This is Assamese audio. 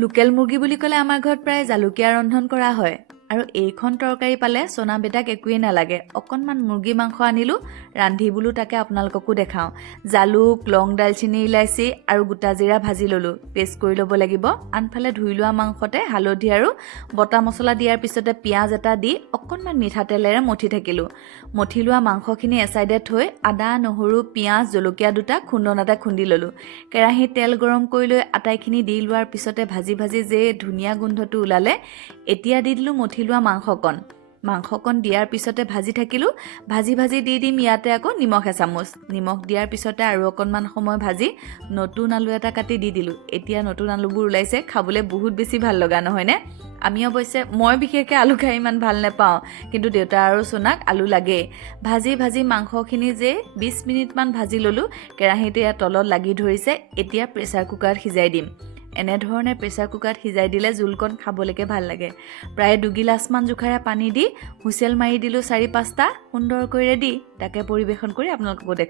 লোকেল মুৰ্গী বুলি ক'লে আমাৰ ঘৰত প্ৰায় জালুকীয়া ৰন্ধন কৰা হয় আৰু এইখন তৰকাৰী পালে সোনা বেটাক একোৱেই নালাগে। অকণমান মুৰ্গী মাংস আনিলোঁ, ৰান্ধি বোলো তাকে আপোনালোককো দেখাওঁ। জালুক, লং, দালচিনি, ইলাইচি আৰু গোটা জিৰা ভাজি ল'লোঁ, পেষ্ট কৰি ল'ব লাগিব। আনফালে ধুই লোৱা মাংসতে হালধি আৰু বটা মছলা দিয়াৰ পিছতে পিঁয়াজ এটা দি অকণমান মিঠাতেলেৰে মঠি থাকিলোঁ। মঠি লোৱা মাংসখিনি এচাইডে থৈ আদা, নহৰু, পিঁয়াজ, জলকীয়া দুটা খুন্দনাতে খুন্দি ল'লোঁ। কেৰাহীত তেল গৰম কৰি লৈ আটাইখিনি দি লোৱাৰ পিছতে ভাজি যে ধুনীয়া গোন্ধটো ওলালে, এতিয়া দি দিলোঁ মঠি লোৱা মাংসকণ দিয়াৰ পিছতে ভাজি থাকিলোঁ। ভাজি দি দিম ইয়াতে আকৌ নিমখ এচামুচ। নিমখ দিয়াৰ পিছতে আৰু অকণমান সময় ভাজি নতুন আলু এটা কাটি দি দিলোঁ। এতিয়া নতুন আলুবোৰ ওলাইছে, খাবলৈ বহুত বেছি ভাল লগা নহয়নে? মই বিশেষকৈ আলু খাই ইমান ভাল নাপাওঁ, কিন্তু দেউতা আৰু সোনাক আলু লাগেই। ভাজি মাংসখিনি যে 20 মিনিটমান ভাজি ল'লোঁ। কেৰাহীতে ইয়াত তলত লাগি ধৰিছে, এতিয়া প্ৰেছাৰ কুকাৰত সিজাই দিম। এনেধৰণে প্ৰেছাৰ কুকাৰত সিজাই দিলে জোলকণ খাবলৈকে ভাল লাগে। প্ৰায় 2 গিলাচমান জোখাৰে পানী দি হুইচেল মাৰি দিলোঁ 4-5টা, সুন্দৰকৈ ৰেডি। তাকে পৰিৱেশন কৰি আপোনালোককো দেখা